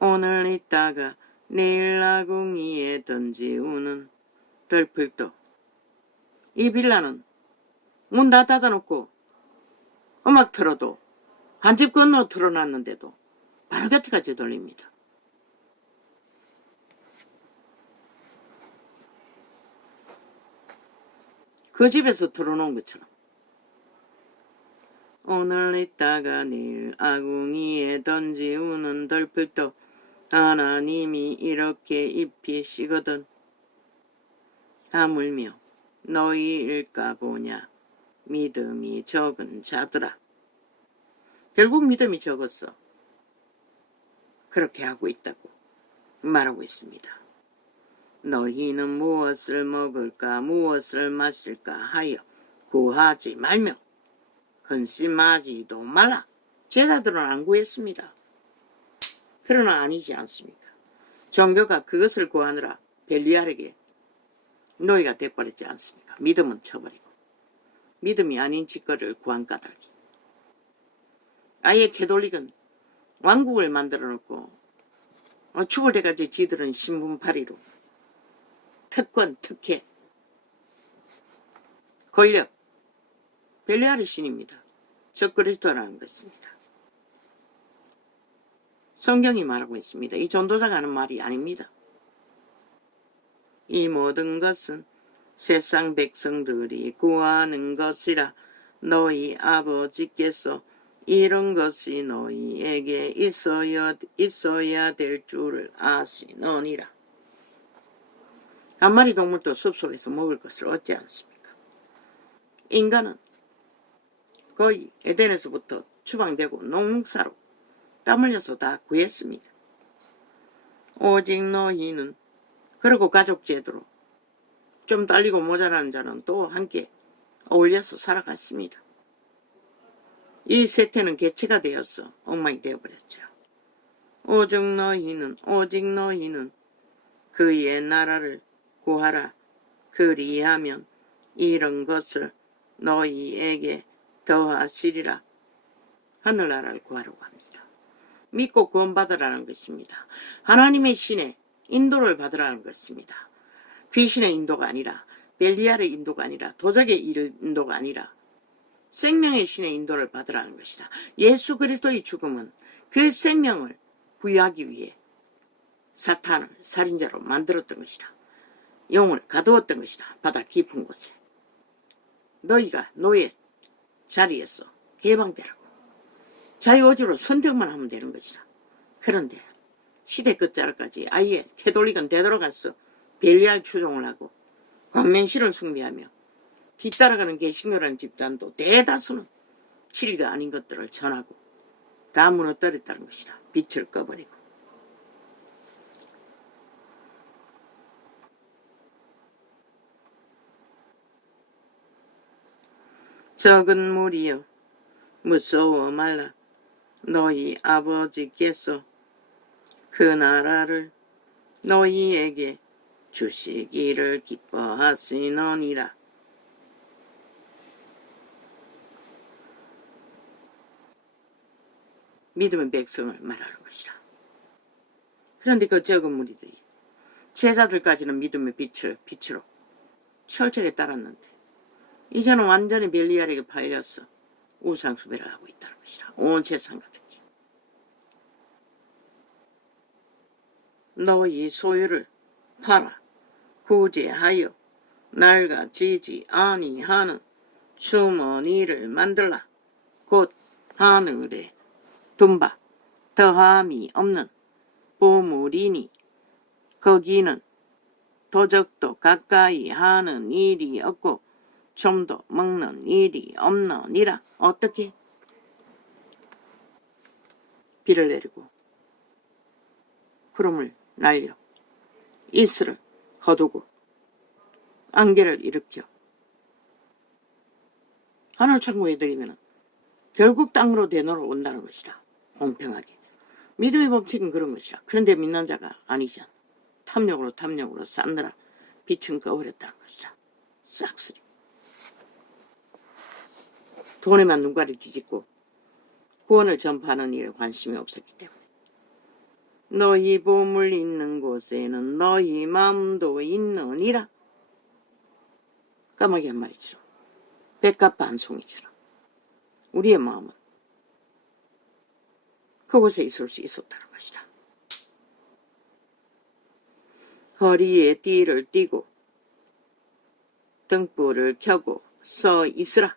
오늘 있다가 내일 아궁이에 던지우는 덜풀도. 이 빌라는 문 다 닫아놓고 음악 틀어도 한 집 건너 틀어놨는데도 바로 곁에까지 들립니다. 그 집에서 틀어놓은 것처럼. 오늘 있다가 내일 아궁이에 던지우는 덜풀도 하나님이 이렇게 입히시거든. 하물며 너희일까 보냐 믿음이 적은 자들아. 결국 믿음이 적었어. 그렇게 하고 있다고 말하고 있습니다. 너희는 무엇을 먹을까 무엇을 마실까 하여 구하지 말며 근심하지도 말라. 제자들은 안 구했습니다. 그러나 아니지 않습니까? 종교가 그것을 구하느라 벨리알에게 노예가 돼버렸지 않습니까? 믿음은 쳐버리고 믿음이 아닌 짓거리를 구한 까닭이. 아예 캐톨릭은 왕국을 만들어 놓고 죽을 때까지 지들은 신분파리로 특권, 특혜, 권력, 벨리알의 신입니다. 적그리스도라는 것입니다. 성경이 말하고 있습니다. 이 전도자가 하는 말이 아닙니다. 이 모든 것은 세상 백성들이 구하는 것이라 너희 아버지께서 이런 것이 너희에게 있어야 될 줄을 아시느니라. 한 마리 동물도 숲속에서 먹을 것을 얻지 않습니까? 인간은 거의 에덴에서부터 추방되고 농사로 땀 흘려서 다 구했습니다. 오직 너희는 그리고 가족 제도로 좀 딸리고 모자라는 자는 또 함께 어울려서 살아갔습니다. 이 세태는 개체가 되어서 엉망이 되어버렸죠. 오직 너희는 그의 나라를 구하라. 그리하면 이런 것을 너희에게 더하시리라. 하늘나라를 구하라고 합니다. 믿고 구원받으라는 것입니다. 하나님의 신의 인도를 받으라는 것입니다. 귀신의 인도가 아니라 벨리알의 인도가 아니라 도적의 인도가 아니라 생명의 신의 인도를 받으라는 것이다. 예수 그리스도의 죽음은 그 생명을 부여하기 위해 사탄을 살인자로 만들었던 것이다. 영을 가두었던 것이다. 바다 깊은 곳에. 너희가 너의 자리에서 해방되라고. 자유의지로 선택만 하면 되는 것이다. 그런데 시대 끝자락까지 아예 캐톨릭은 되돌아가서 벨리알 추종을 하고 광명신을 숭배하며 뒤따라가는 개신교라는 집단도 대다수는 진리가 아닌 것들을 전하고 다 무너뜨렸다는 것이다. 빛을 꺼버리고. 적은 무리여 무서워 말라. 너희 아버지께서 그 나라를 너희에게 주시기를 기뻐하시느니라. 믿음의 백성을 말하는 것이라. 그런데 그 적은 무리들이 제자들까지는 믿음의 빛으로 철저하게 따랐는데 이제는 완전히 벨리알에게 팔려서 우상숭배를 하고 있다는 것이라. 온 세상 가득히. 너희 소유를 팔아 구제하여 낡아지지 아니하는 주머니를 만들라. 곧 하늘에 둔바 더함이 없는 보물이니 거기는 도적도 가까이 하는 일이 없고 좀도 먹는 일이 없느니라. 어떻게? 비를 내리고 구름을 날려 이슬을 거두고 안개를 일으켜 하늘 창고에 들이면 결국 땅으로 되돌아 온다는 것이라. 공평하게. 믿음의 법칙은 그런 것이라. 그런데 믿는 자가 아니잖아. 탐욕으로 쌓느라 빛은 꺼버렸다는 것이라. 싹쓸이. 돈에만 눈가리 뒤집고 구원을 전파하는 일에 관심이 없었기 때문에 너희 보물 있는 곳에는 너희 마음도 있느니라. 까마귀 한 마리처럼 백합 반송이처럼 우리의 마음은 그곳에 있을 수 있었다는 것이다. 허리에 띠를 띠고 등불을 켜고 서 있으라.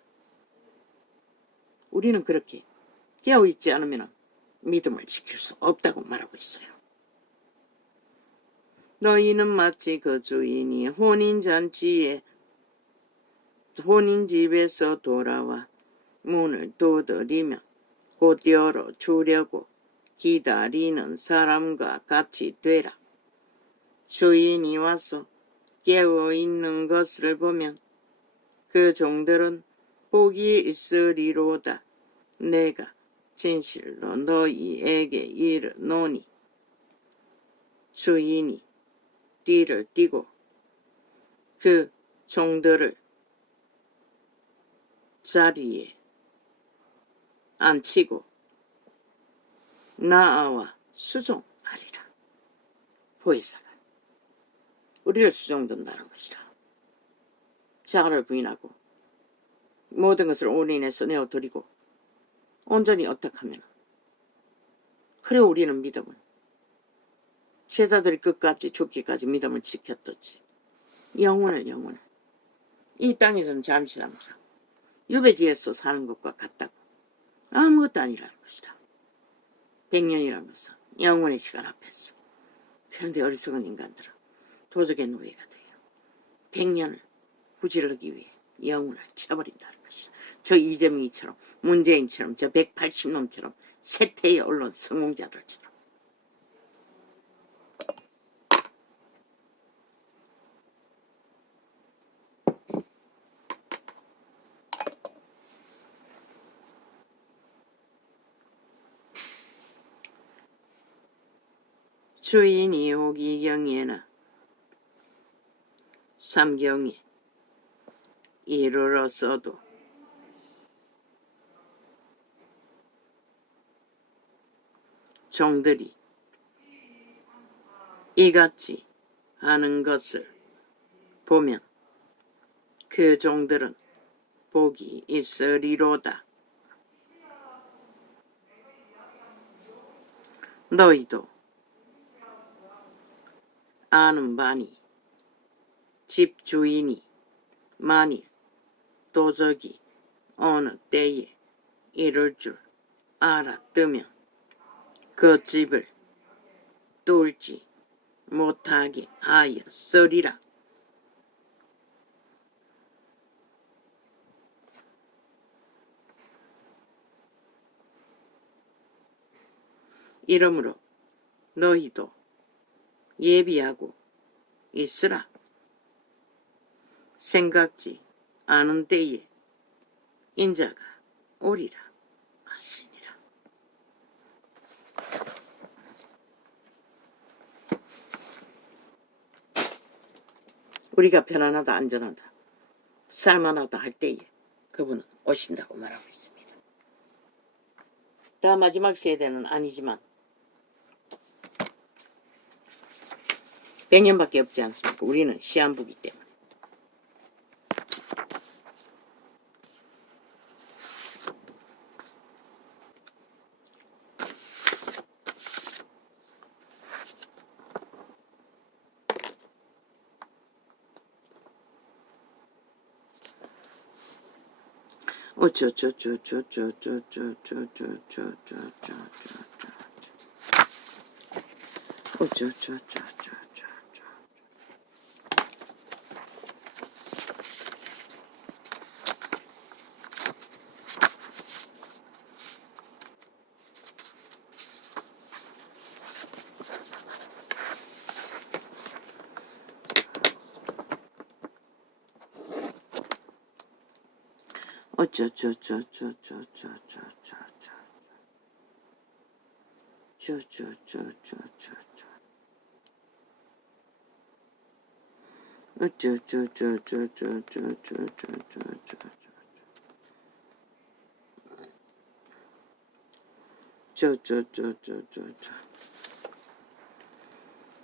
우리는 그렇게 깨어있지 않으면 믿음을 지킬 수 없다고 말하고 있어요. 너희는 마치 그 주인이 혼인집에서 돌아와 문을 두드리면 곧 열어주려고 기다리는 사람과 같이 되라. 주인이 와서 깨어있는 것을 보면 그 종들은 복이 있으리로다. 내가 진실로 너희에게 이르노니 주인이 띠를 띠고 그 종들을 자리에 앉히고 나아와 수종하리라. 보혜사가 우리를 수종된다는 것이라. 자아를 부인하고 모든 것을 올인해서 내어드리고 온전히 어떡하면 그래 우리는 믿음을 제자들이 끝까지 죽기까지 믿음을 지켰듯이 영혼을 이 땅에서는 잠시 유배지에서 사는 것과 같다고 아무것도 아니라는 것이다. 100년이라는 것은 영혼의 시간 앞에서. 그런데 어리석은 인간들은 도적의 노예가 돼요. 100년을 구질르기 위해 영혼을 쳐버린다는 것이다. 저 이재명이처럼 문재인처럼 저 180놈처럼 세태의 언론 성공자들처럼. 주인이 오기 경에나 삼경에 이르렀어도 종들이 이같이 하는 것을 보면 그 종들은 복이 있으리로다. 너희도 아는 바니 집 주인이 만일 도적이 어느 때에 이를 줄 알았으면 그 집을 뚫지 못하게 하였으리라. 이러므로 너희도 예비하고 있으라. 생각지 않은 때에 인자가 오리라 하시니라. 우리가 편안하다 안전하다 살만하다 할 때에 그분은 오신다고 말하고 있습니다. 다 마지막 세대는 아니지만 100년밖에 없지 않습니까? 우리는 시한부기 때문에.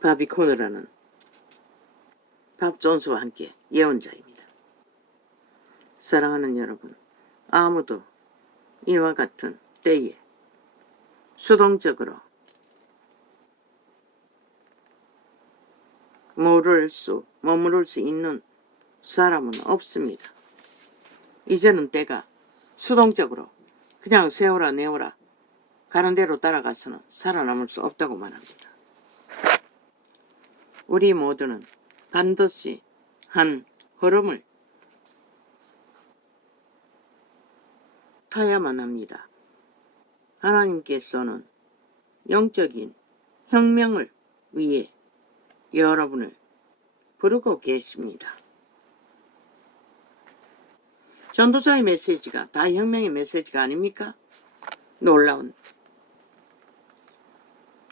바비 코너라는 밥 존스와 함께 예언자입니다. 사랑하는 여러분, 아무도 이와 같은 때에 수동적으로 머무를 수 있는 사람은 없습니다. 이제는 때가 수동적으로 그냥 세워라 내워라 가는 대로 따라가서는 살아남을 수 없다고 말합니다. 우리 모두는 반드시 한 흐름을 타야만 합니다. 하나님께서는 영적인 혁명을 위해 여러분을 부르고 계십니다. 전도자의 메시지가 다 혁명의 메시지가 아닙니까? 놀라운.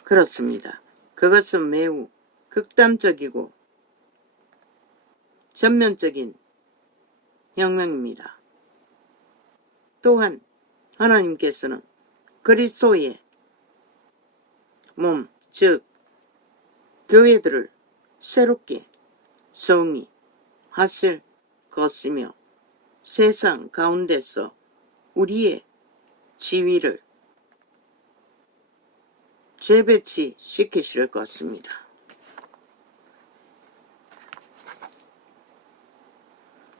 그렇습니다. 그것은 매우 극단적이고 전면적인 혁명입니다. 또한 하나님께서는 그리스도의 몸, 즉 교회들을 새롭게 성의하실 것이며 세상 가운데서 우리의 지위를 재배치시키실 것입니다.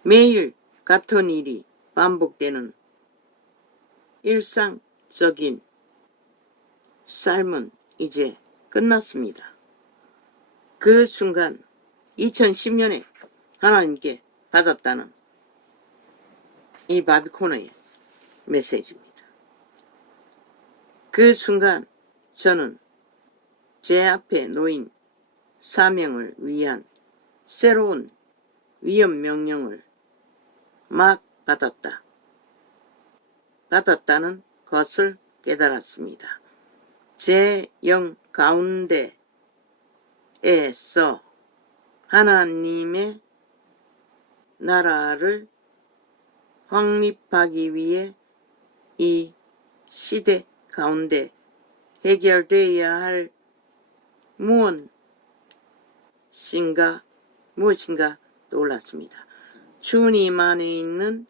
매일 같은 일이 반복되는 일상적인 삶은 이제 끝났습니다. 그 순간 2010년에 하나님께 받았다는 이 바비 코너의 메시지입니다. 그 순간 저는 제 앞에 놓인 사명을 위한 새로운 위험 명령을 막 받았다는 것을 깨달았습니다. 제 영 가운데에서 하나님의 나라를 확립하기 위해 이 시대 가운데 해결되어야 할 무엇인가 떠올랐습니다. 주님 안에 있는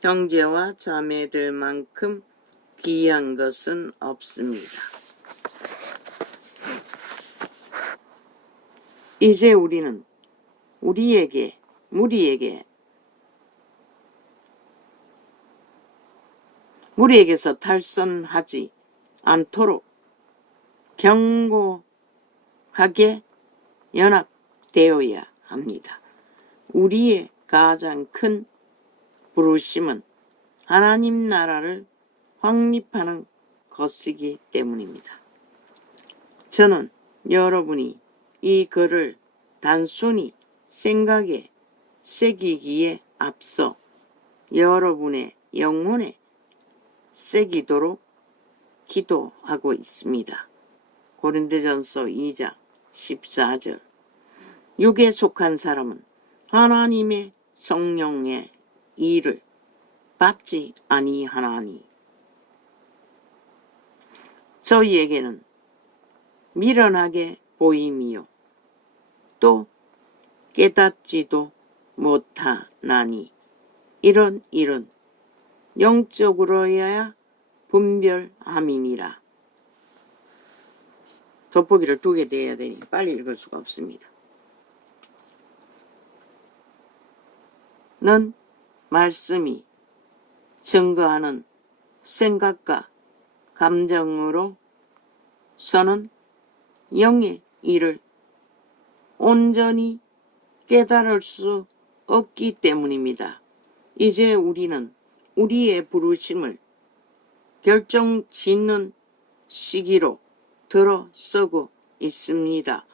형제와 자매들만큼 귀한 것은 없습니다. 이제 우리는 무리에게서 탈선하지 않도록 견고하게 연합되어야 합니다. 우리의 가장 큰 부르심은 하나님 나라를 확립하는 것이기 때문입니다. 저는 여러분이 이 글을 단순히 생각에 새기기에 앞서 여러분의 영혼에 새기도록 기도하고 있습니다. 고린도전서 2장 14절. 육에 속한 사람은 하나님의 성령의 일을 받지 아니하나니 저희에게는 미련하게 보임이요 또 깨닫지도 못하나니 이런 일은 영적으로야 분별함이니라. 돋보기를 2개 내야 되니 빨리 읽을 수가 없습니다. 는 말씀이 증거하는 생각과 감정으로서는 영의 일을 온전히 깨달을 수 없기 때문입니다. 이제 우리는 우리의 부르심을 결정짓는 시기로 들어서고 있습니다.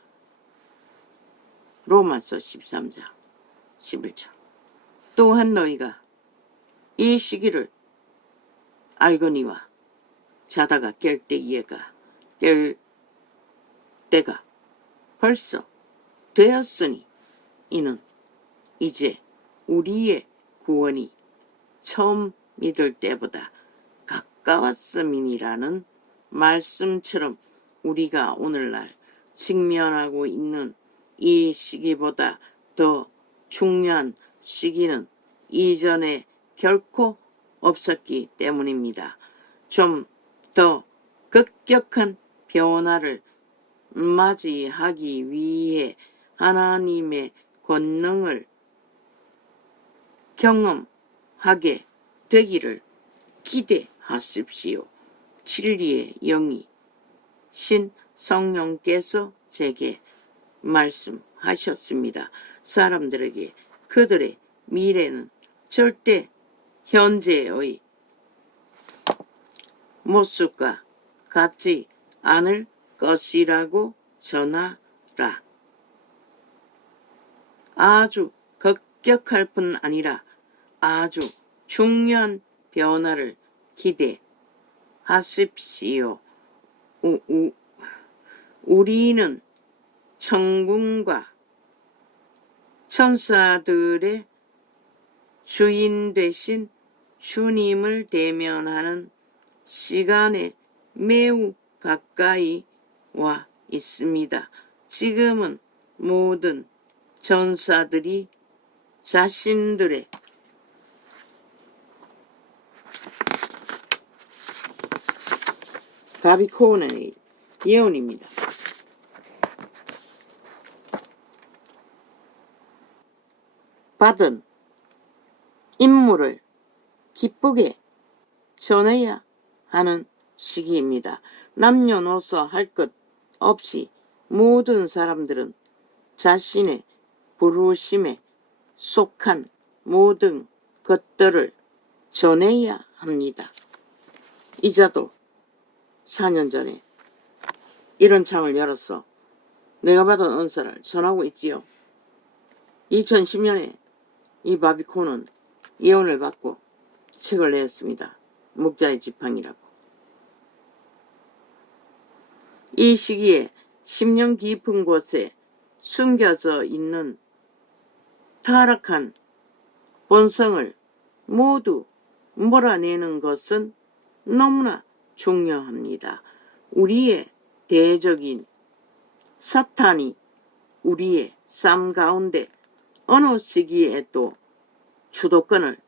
로마서 13장 11절. 또한 너희가 이 시기를 알거니와 자다가 깰 때가 벌써 되었으니 이는 이제 우리의 구원이 처음 믿을 때보다 가까웠음이라는 말씀처럼 우리가 오늘날 직면하고 있는 이 시기보다 더 중요한 시기는 이전에 결코 없었기 때문입니다. 좀 더 급격한 변화를 맞이하기 위해 하나님의 권능을 경험하게 되기를 기대하십시오. 진리의 영이 신 성령께서 제게 말씀하셨습니다. 사람들에게 그들의 미래는 절대 현재의 모습과 같지 않을 것이라고 전하라. 아주 급격할 뿐 아니라 아주 중요한 변화를 기대하십시오. 우리는 천군과 천사들의 주인 되신 주님을 대면하는 시간에 매우 가까이 와 있습니다. 지금은 모든 전사들이 자신들의 바비콘의 예언입니다. 받은 임무를 기쁘게 전해야 하는 시기입니다. 남녀노소 할 것 없이 모든 사람들은 자신의 부르심에 속한 모든 것들을 전해야 합니다. 이자도 4년 전에 이런 창을 열었어. 내가 받은 은사를 전하고 있지요. 2010년에 이 바비콘은 예언을 받고 책을 내었습니다. 목자의 지팡이라고. 이 시기에 심령 깊은 곳에 숨겨져 있는 타락한 본성을 모두 몰아내는 것은 너무나 중요합니다. 우리의 대적인 사탄이 우리의 삶 가운데 어느 시기에도 주도권을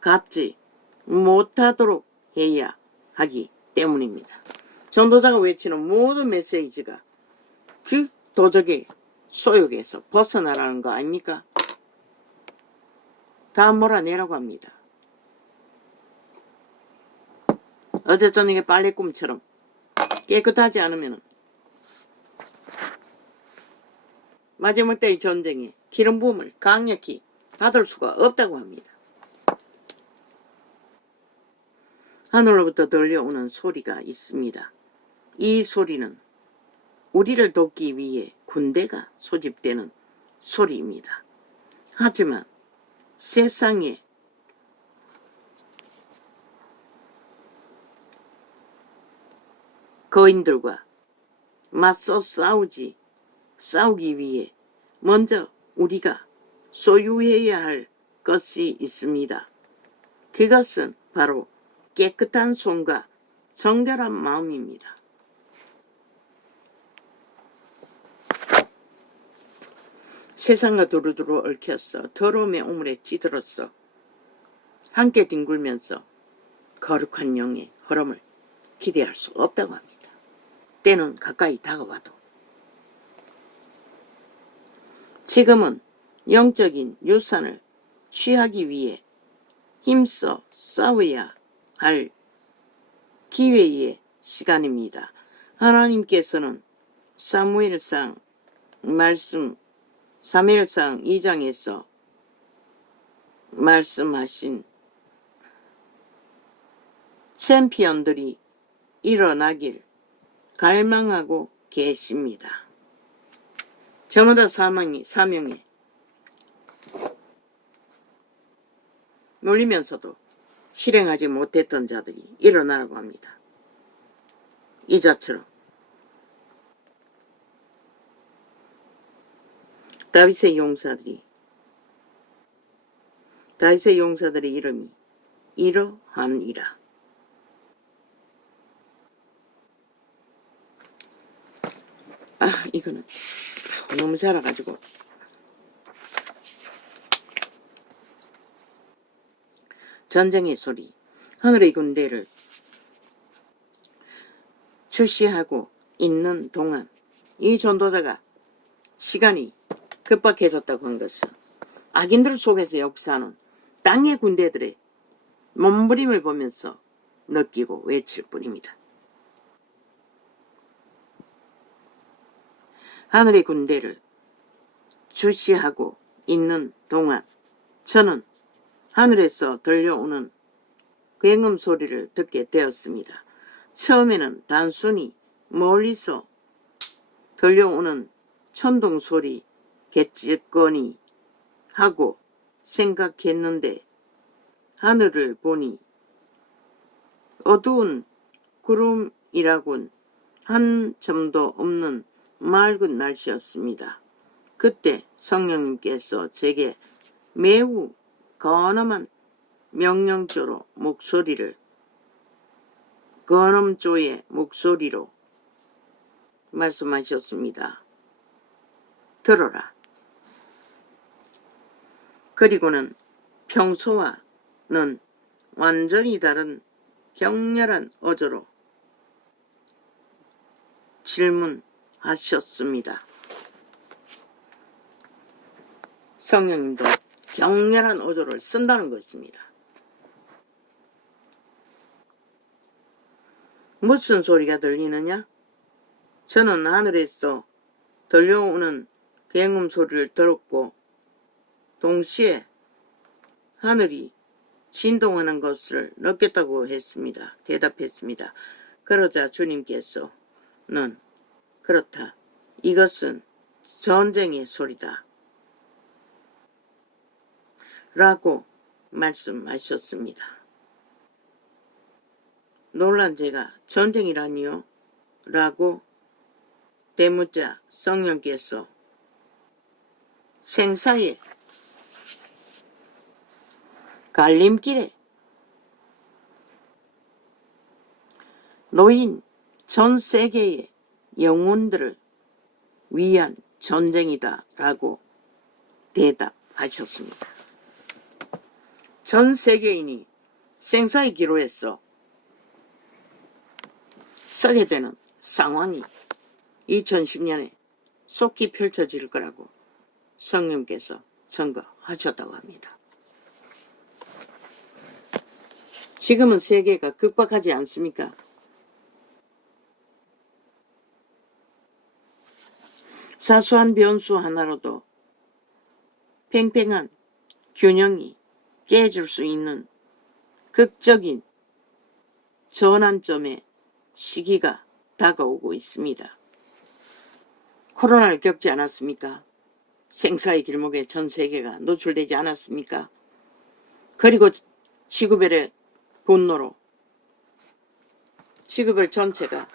갖지 못하도록 해야 하기 때문입니다. 전도자가 외치는 모든 메시지가 그 도적의 소욕에서 벗어나라는 거 아닙니까? 다 몰아내라고 합니다. 어제 저녁에 빨래꿈처럼 깨끗하지 않으면 마지막 때의 전쟁에 기름 부음을 강력히 받을 수가 없다고 합니다. 하늘로부터 들려오는 소리가 있습니다. 이 소리는 우리를 돕기 위해 군대가 소집되는 소리입니다. 하지만 세상에 거인들과 맞서 싸우기 위해 먼저 우리가 소유해야 할 것이 있습니다. 그것은 바로 깨끗한 손과 정결한 마음입니다. 세상과 두루두루 얽혔어. 더러움의 오물에 찌들었어. 함께 뒹굴면서 거룩한 영의 흐름을 기대할 수 없다고 합니다. 때는 가까이 다가와도. 지금은 영적인 유산을 취하기 위해 힘써 싸워야 할 기회의 시간입니다. 하나님께서는 사무엘상 2장에서 말씀하신 챔피언들이 일어나길 갈망하고 계십니다. 저마다 사명에 몰리면서도 실행하지 못했던 자들이 일어나라고 합니다. 이자처럼 다윗의 용사들의 이름이 이러하니라. 이거는 너무 자라가지고. 전쟁의 소리. 하늘의 군대를 출시하고 있는 동안 이 전도자가 시간이 급박해졌다고 한 것은 악인들 속에서 역사하는 땅의 군대들의 몸부림을 보면서 느끼고 외칠 뿐입니다. 하늘의 군대를 주시하고 있는 동안 저는 하늘에서 들려오는 굉음 소리를 듣게 되었습니다. 처음에는 단순히 멀리서 들려오는 천둥 소리겠지거니 하고 생각했는데 하늘을 보니 어두운 구름이라곤 한 점도 없는 맑은 날씨였습니다. 그때 성령님께서 제게 매우 건엄한 명령조로 건엄조의 목소리로 말씀하셨습니다. 들어라. 그리고는 평소와는 완전히 다른 격렬한 어조로 질문하셨습니다. 성령님도 격렬한 어조를 쓴다는 것입니다. 무슨 소리가 들리느냐? 저는 하늘에서 들려오는 굉음 소리를 들었고 동시에 하늘이 진동하는 것을 느꼈다고 대답했습니다. 그러자 주님께서는 그렇다. 이것은 전쟁의 소리다. 라고 말씀하셨습니다. 놀란 제가 전쟁이라니요? 라고 대묻자 성령께서 생사의 갈림길에 놓인 전 세계의 영혼들을 위한 전쟁이다 라고 대답하셨습니다. 전 세계인이 생사의 기로에서 서게 되는 상황이 2010년에 속히 펼쳐질 거라고 성령께서 선거하셨다고 합니다. 지금은 세계가 급박하지 않습니까? 사소한 변수 하나로도 팽팽한 균형이 깨질 수 있는 극적인 전환점의 시기가 다가오고 있습니다. 코로나를 겪지 않았습니까? 생사의 길목에 전 세계가 노출되지 않았습니까? 그리고 지구별의 분노로 지구별 전체가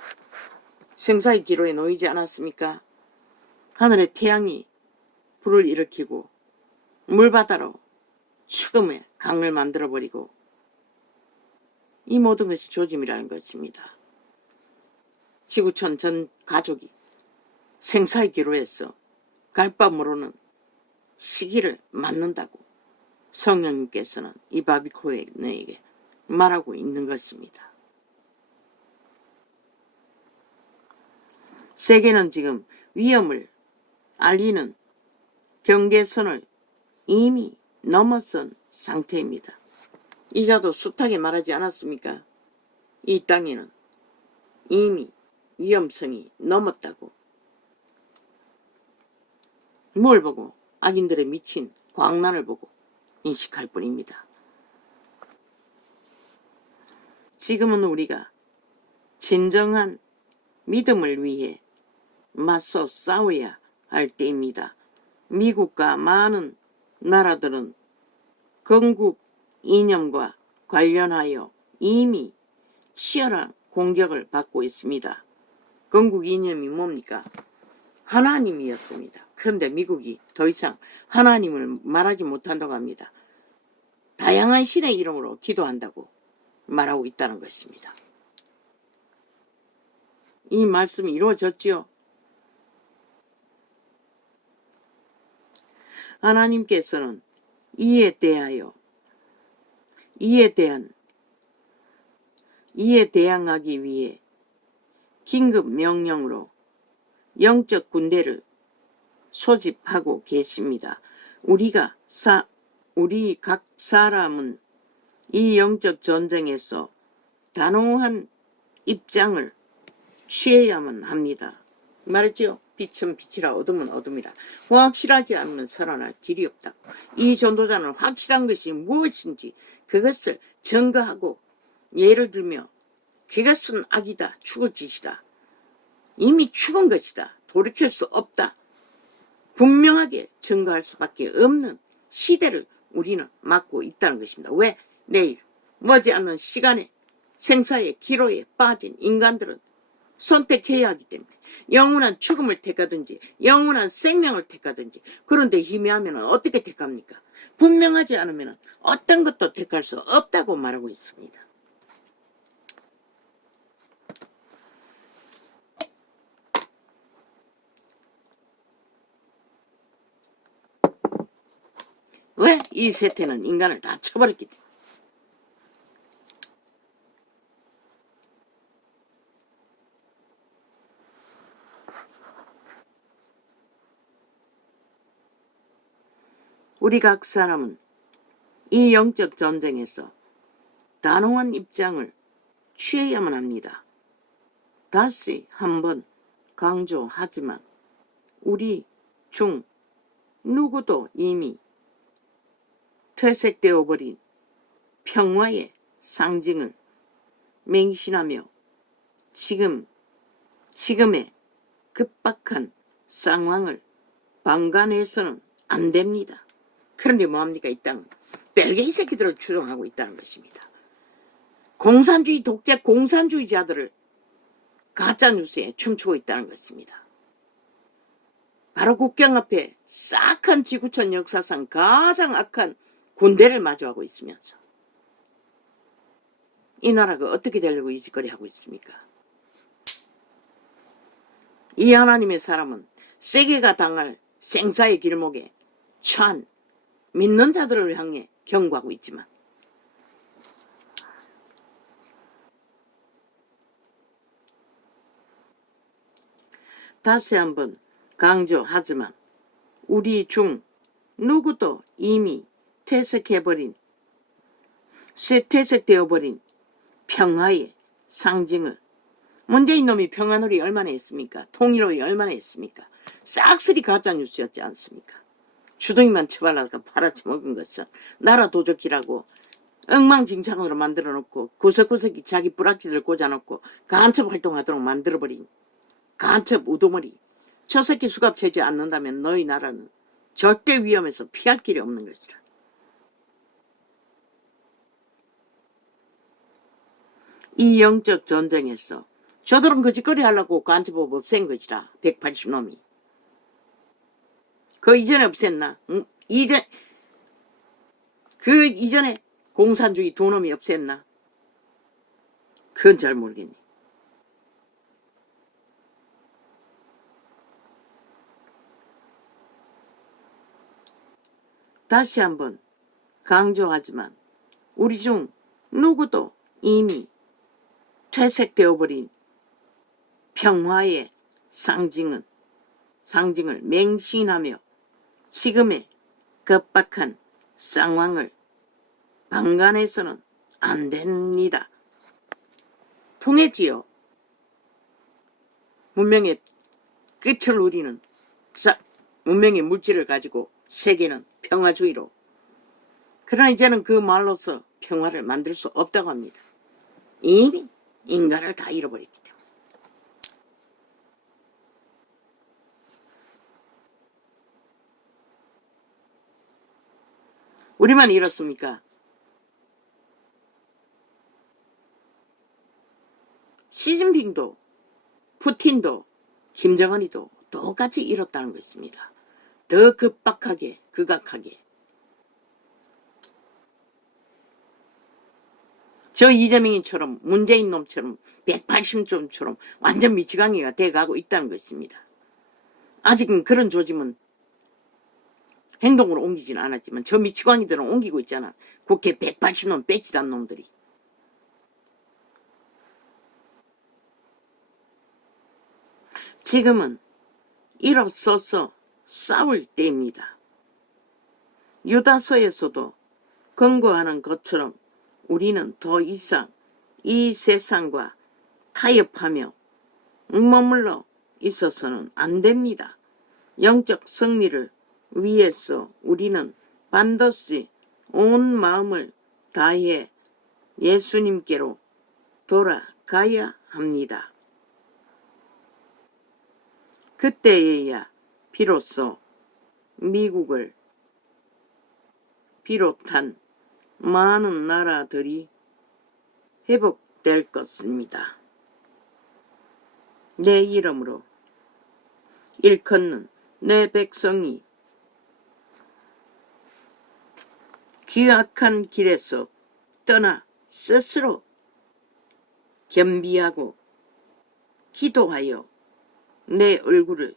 생사의 기로에 놓이지 않았습니까? 하늘의 태양이 불을 일으키고 물바다로 죽음의 강을 만들어버리고 이 모든 것이 조짐이라는 것입니다. 지구촌 전 가족이 생사의 기로에서 갈 바 모르는 시기를 맞는다고 성령님께서는 이 바비코인에게 말하고 있는 것입니다. 세계는 지금 위험을 알리는 경계선을 이미 넘어선 상태입니다. 이자도 숱하게 말하지 않았습니까? 이 땅에는 이미 위험성이 넘었다고. 뭘 보고? 악인들의 미친 광란을 보고 인식할 뿐입니다. 지금은 우리가 진정한 믿음을 위해 맞서 싸워야 할 때입니다. 미국과 많은 나라들은 건국 이념과 관련하여 이미 치열한 공격을 받고 있습니다. 건국 이념이 뭡니까? 하나님이었습니다. 그런데 미국이 더 이상 하나님을 말하지 못한다고 합니다. 다양한 신의 이름으로 기도한다고 말하고 있다는 것입니다. 이 말씀이 이루어졌지요. 하나님께서는 이에 대항하기 위해 긴급 명령으로 영적 군대를 소집하고 계십니다. 우리 각 사람은 이 영적 전쟁에서 단호한 입장을 취해야만 합니다. 말했지요? 빛은 빛이라 어둠은 어둠이라. 확실하지 않으면 살아날 길이 없다. 이 전도자는 확실한 것이 무엇인지 그것을 증거하고, 예를 들며 그것은 악이다, 죽을 짓이다, 이미 죽은 것이다, 돌이킬 수 없다, 분명하게 증거할 수밖에 없는 시대를 우리는 맞고 있다는 것입니다. 왜? 내일 머지않는 시간에 생사의 기로에 빠진 인간들은 선택해야 하기 때문에 영원한 죽음을 택하든지 영원한 생명을 택하든지, 그런데 희미하면 어떻게 택합니까? 분명하지 않으면 어떤 것도 택할 수 없다고 말하고 있습니다. 왜? 이 세태는 인간을 다 쳐버렸기 때문에. 우리 각 사람은 이 영적 전쟁에서 단호한 입장을 취해야만 합니다. 다시 한번 강조하지만 우리 중 누구도 이미 퇴색되어 버린 평화의 상징을 맹신하며 지금의 급박한 상황을 방관해서는 안 됩니다. 그런데 뭐합니까? 이 땅은 벨게이 새끼들을 추종하고 있다는 것입니다. 공산주의 독재 공산주의자들을 가짜뉴스에 춤추고 있다는 것입니다. 바로 국경 앞에 싹한 지구촌 역사상 가장 악한 군대를 마주하고 있으면서 이 나라가 어떻게 되려고 이 짓거리 하고 있습니까? 이 하나님의 사람은 세계가 당할 생사의 길목에 처한 믿는 자들을 향해 경고하고 있지만, 다시 한번 강조하지만 우리 중 누구도 이미 퇴색되어버린 평화의 상징을, 문재인 놈이 평화놀이 얼마나 했습니까? 통일놀이 얼마나 했습니까? 싹쓸이 가짜뉴스였지 않습니까? 주둥이만 쳐발라가 팔아치 먹은 것은 나라 도적기라고 엉망진창으로 만들어 놓고 구석구석이 자기 뿌락지들 꽂아놓고 간첩 활동하도록 만들어버린 간첩 우두머리, 저 새끼 수갑채지 않는다면 너희 나라는 절대 위험해서 피할 길이 없는 것이라. 이 영적 전쟁에서 저들은 거짓거리 하려고 간첩법 없앤 것이라. 180놈이 그 이전에 없앴나? 응? 그 이전에 공산주의 두 놈이 없앴나? 그건 잘 모르겠네. 다시 한번 강조하지만 우리 중 누구도 이미 퇴색되어버린 평화의 상징을 맹신하며 지금의 급박한 상황을 방관해서는 안 됩니다. 통했지요. 문명의 끝을 누리는 문명의 물질을 가지고 세계는 평화주의로. 그러나 이제는 그 말로서 평화를 만들 수 없다고 합니다. 이미 인간을 다 잃어버렸기 때문에. 우리만 이렇습니까? 시진핑도 푸틴도 김정은이도 똑같이 잃었다는 것입니다. 더 급박하게 극악하게. 저 이재명이처럼 문재인 놈처럼 180점처럼 완전 미치광이가 돼가고 있다는 것입니다. 아직은 그런 조짐은 행동으로 옮기지는 않았지만 저 미치광이들은 옮기고 있잖아. 국회 180놈 빼지단 놈들이. 지금은 일어서서 싸울 때입니다. 유다서에서도 권고하는 것처럼 우리는 더 이상 이 세상과 타협하며 머물러 있어서는 안 됩니다. 영적 승리를 위해서 우리는 반드시 온 마음을 다해 예수님께로 돌아가야 합니다. 그때에야 비로소 미국을 비롯한 많은 나라들이 회복될 것입니다. 내 이름으로 일컫는 내 백성이 귀악한 길에서 떠나 스스로 겸비하고 기도하여 내 얼굴을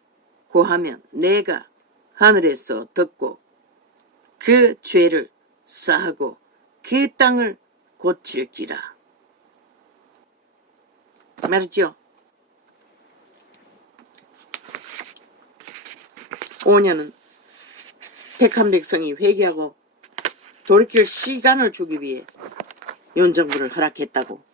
고하면 내가 하늘에서 듣고 그 죄를 사하고 그 땅을 고칠지라. 말이죠. 5년은 택한 백성이 회개하고 돌이킬 시간을 주기 위해 윤정부를 허락했다고.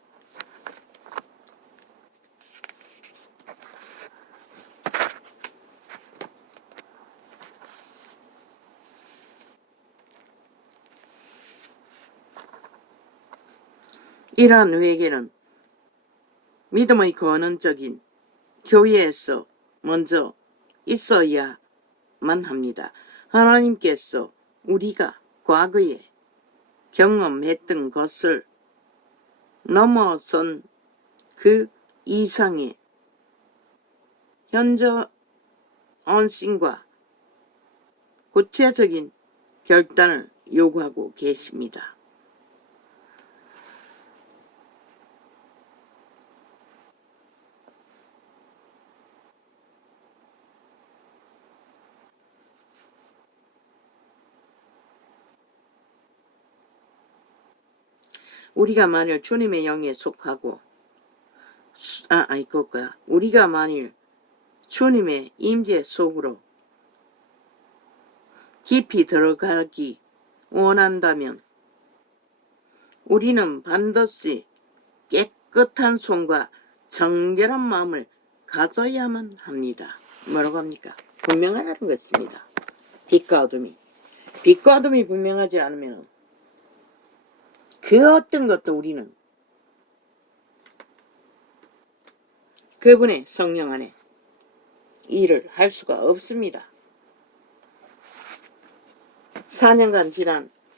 이러한 회개는 믿음의 근원적인 교회에서 먼저 있어야만 합니다. 하나님께서 우리가 과거에 경험했던 것을 넘어선 그 이상의 현저 언신과 구체적인 결단을 요구하고 계십니다. 우리가 만일 주님의 영에 속하고 우리가 만일 주님의 임재 속으로 깊이 들어가기 원한다면 우리는 반드시 깨끗한 손과 정결한 마음을 가져야만 합니다. 뭐라고 합니까? 분명하다는 것입니다. 빛과 어둠이 분명하지 않으면 그 어떤 것도 우리는 그분의 성령 안에 일을 할 수가 없습니다. 4년간 지난